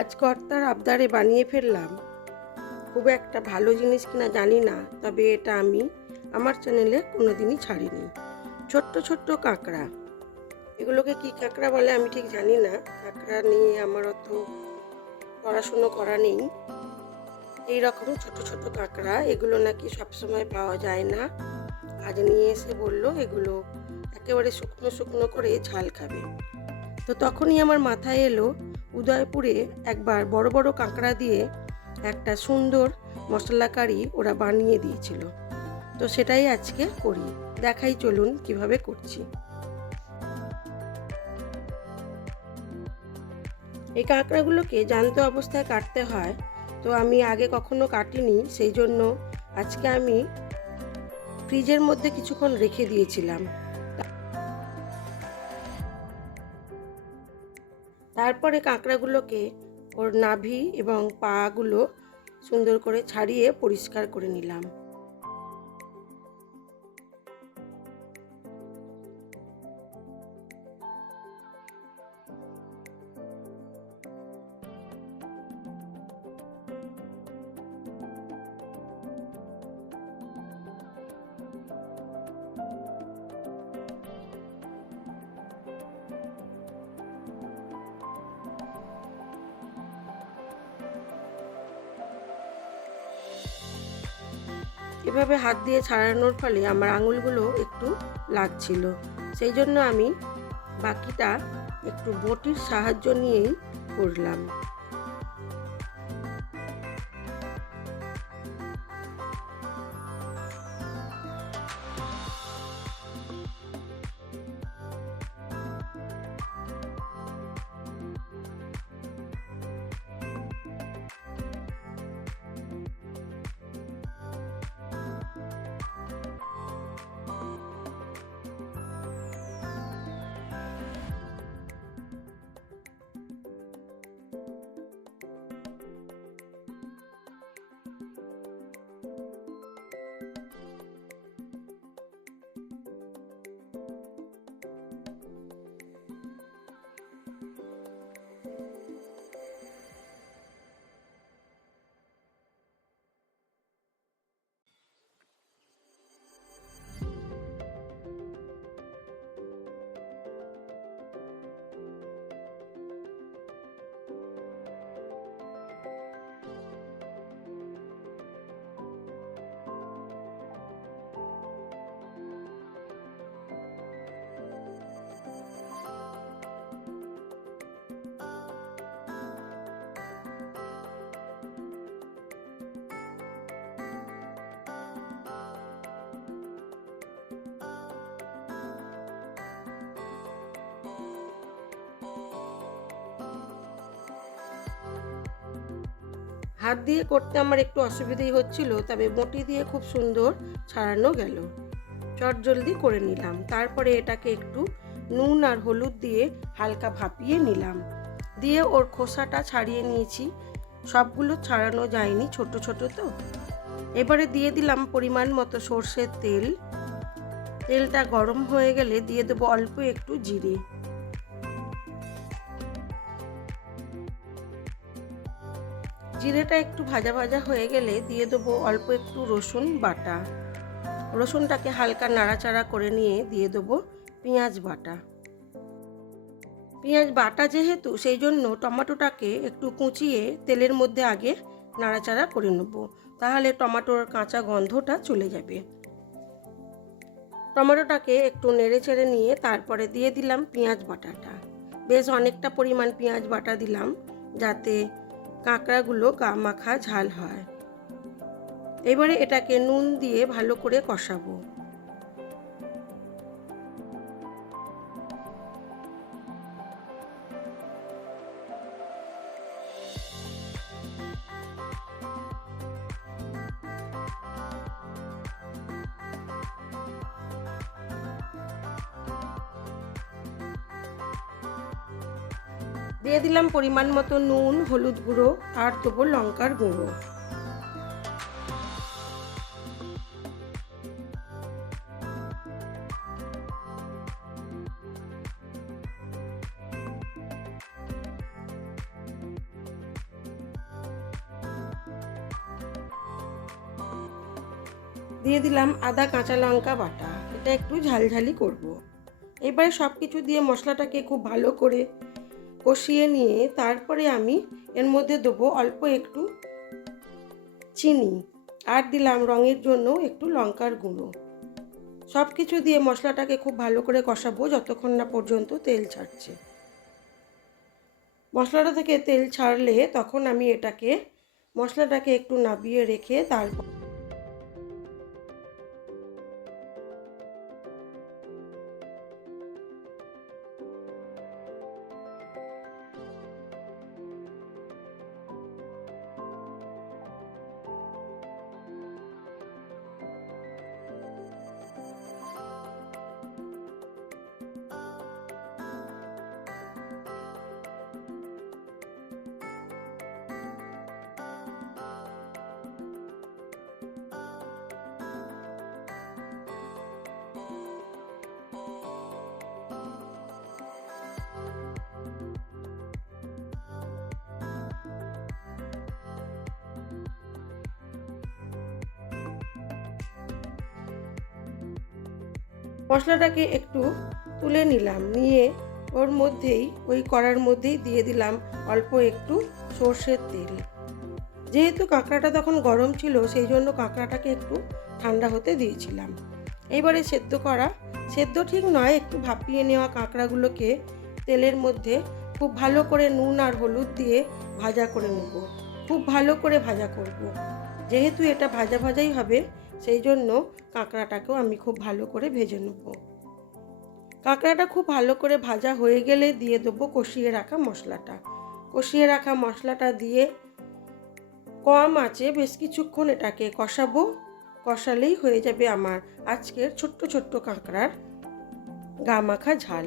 আজ কর্তার আবদারে বানিয়ে ফেললাম। খুব একটা ভালো জিনিস কিনা জানি না, তবে এটা আমি আমার চ্যানেলে কোনোদিনই ছাড়িনি। ছোট্ট ছোট্ট কাঁকড়া, এগুলোকে কি কাঁকড়া বলে আমি ঠিক জানি না। কাঁকড়া নিয়ে আমার অত পড়াশুনো করা নেই। এই রকম ছোট ছোট কাঁকড়া, এগুলো নাকি সবসময় পাওয়া যায় না। আজ নিয়ে এসে বললো এগুলো একেবারে শুকনো শুকনো করে ঝাল খাবে। তো তখনই আমার মাথায় এলো উদয়পুরে একবার বড় বড় কাঁকড়া দিয়ে একটা সুন্দর মশলা কারি ওরা বানিয়ে দিয়েছিল। তো সেটাই আজকে করি, দেখাই চলুন কিভাবে করছি। এই কাঁকড়াগুলোকে জ্যান্ত অবস্থায় কাটতে হয়, তো আমি আগে কখনো কাটিনি, সেই জন্য আজকে আমি ফ্রিজের মধ্যে কিছুক্ষণ রেখে দিয়েছিলাম। তারপরে কাঁকড়াগুলোকে ওর নাভি এবং পাগুলো সুন্দর করে ছাড়িয়ে পরিষ্কার করে নিলাম। এভাবে হাত দিয়ে ছাড়ানোর ফলে আমার আঙুলগুলো একটু লাগছিল, সেই জন্য আমি বাকিটা একটু বটির সাহায্য নিয়েই করলাম। হাত দিয়ে করতে আমার একটু অসুবিধাই হচ্ছিল, তবে বটি দিয়ে খুব সুন্দর ছাড়ানো গেল। চটজলদি করে নিলাম। তারপরে এটাকে একটু নুন আর হলুদ দিয়ে হালকা ভাপিয়ে নিলাম, দিয়ে ওর খোসাটা ছাড়িয়ে নিয়েছি। সবগুলো ছাড়ানো যায়নি, ছোট ছোট তো। এবারে দিয়ে দিলাম পরিমাণ মতো সর্ষের তেল। তেলটা গরম হয়ে গেলে দিয়ে দেবো অল্প একটু জিরে। জিরেটা একটু ভাজা ভাজা হয়ে গেলে দিয়ে দেবো অল্প একটু রসুন বাটা। রসুনটাকে হালকা নাড়াচাড়া করে নিয়ে দিয়ে দেবো পেঁয়াজ বাটা। পেঁয়াজ বাটা যেহেতু, সেই জন্য টমেটোটাকে একটু কুচিয়ে তেলের মধ্যে আগে নাড়াচাড়া করে নেব, তাহলে টমেটোর কাঁচা গন্ধটা চলে যাবে। টমেটোটাকে একটু নেড়ে চেড়ে নিয়ে তারপরে দিয়ে দিলাম পেঁয়াজ বাটাটা। বেশ অনেকটা পরিমাণ পেঁয়াজ বাটা দিলাম, যাতে কাঁকড়াগুলো গা মাখা ঝাল হয়। এবারে এটাকে নুন দিয়ে ভালো করে কষাবো। দিয়ে দিলাম পরিমাণ মতো নুন, হলুদ গুঁড়ো আর দেবো লঙ্কার গুঁড়ো। দিয়ে দিলাম আদা কাঁচা লঙ্কা বাটা, এটা একটু ঝালঝালি করব। এবারে সব কিছু দিয়ে মশলাটাকে খুব ভালো করে কষিয়ে নিয়ে তারপরে আমি এর মধ্যে দেবো অল্প একটু চিনি, আর দিলাম রঙের জন্য একটু লঙ্কার গুঁড়ো। সব কিছু দিয়ে মশলাটাকে খুব ভালো করে কষাবো যতক্ষণ না পর্যন্ত তেল ছাড়ছে। মশলাটা থেকে তেল ছাড়লে তখন আমি মশলাটাকে একটু নাবিয়ে রেখে তারপর মশলাটাকে একটু তুলে নিলাম, নিয়ে ওর মধ্যেই ওই কড়ার মধ্যেই দিয়ে দিলাম অল্প একটু সর্ষের তেল। যেহেতু কাঁকড়াটা তখন গরম ছিল সেই জন্য কাঁকড়াটাকে একটু ঠান্ডা হতে দিয়েছিলাম। এইবারে সেদ্ধ ঠিক নয়, একটু ভাপিয়ে নেওয়া কাঁকড়াগুলোকে তেলের মধ্যে খুব ভালো করে নুন আর হলুদ দিয়ে ভাজা করে নেব। খুব ভালো করে ভাজা করব। যেহেতু এটা ভাজা ভাজাই হবে সেই জন্য কাঁকড়াটাকেও আমি খুব ভালো করে ভেজে নেব। কাঁকড়াটা খুব ভালো করে ভাজা হয়ে গেলে দিয়ে দেবো কষিয়ে রাখা মশলাটা। কষিয়ে রাখা মশলাটা দিয়ে কম আঁচে বেশ কিছুক্ষণ এটাকে কষাবো। কষালেই হয়ে যাবে আমার আজকের ছোট্ট ছোট্ট কাঁকড়ার গা মাখা ঝাল।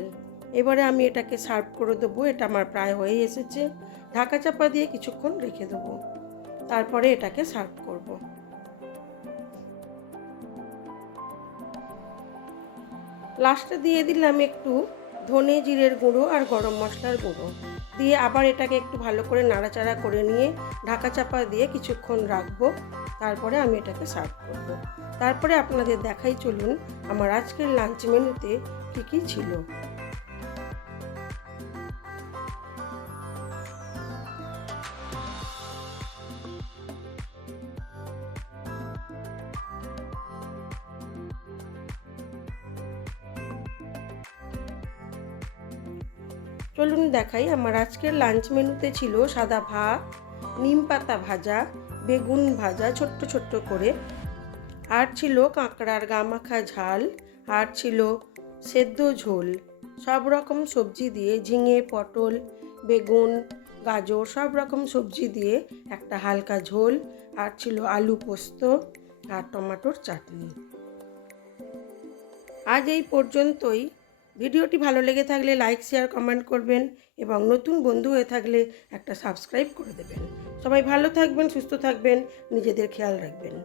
এবারে আমি এটাকে সার্ভ করে দেবো। এটা আমার প্রায় হয়ে এসেছে। ঢাকা চাপা দিয়ে কিছুক্ষণ রেখে দেবো, তারপরে এটাকে সার্ভ করব। লাস্টে দিয়ে দিলাম একটু ধনে জিরের গুঁড়ো আর গরম মশলার গুঁড়ো দিয়ে আবার এটাকে একটু ভালো করে নাড়াচাড়া করে নিয়ে ঢাকা চাপা দিয়ে কিছুক্ষণ রাখবো। তারপরে আমি এটাকে সার্ভ করব। তারপরে আপনাদের দেখাই চলুন আমার আজকের লাঞ্চ মেনুতে কী কী ছিল। চলুন দেখাই। আমার আজকের লাঞ্চ মেনুতে ছিল সাদা ভাত, নিম পাতা ভাজা, বেগুন ভাজা ছোট্ট ছোট্ট করে, আর ছিল কাঁকড়ার গা মাখা ঝাল, আর ছিল সেদ্ধ ঝোল। সব রকম সবজি দিয়ে, ঝিঙে, পটল, বেগুন, গাজর সব রকম সবজি দিয়ে একটা হালকা ঝোল, আর ছিল আলু পোস্ত আর টমেটোর চাটনি। আজ এই পর্যন্তই। ভিডিওটি ভালো লেগে থাকলে লাইক, শেয়ার, কমেন্ট করবেন এবং নতুন বন্ধু হয়ে থাকলে একটা সাবস্ক্রাইব করে দেবেন। সবাই ভালো থাকবেন, সুস্থ থাকবেন, নিজেদের খেয়াল রাখবেন।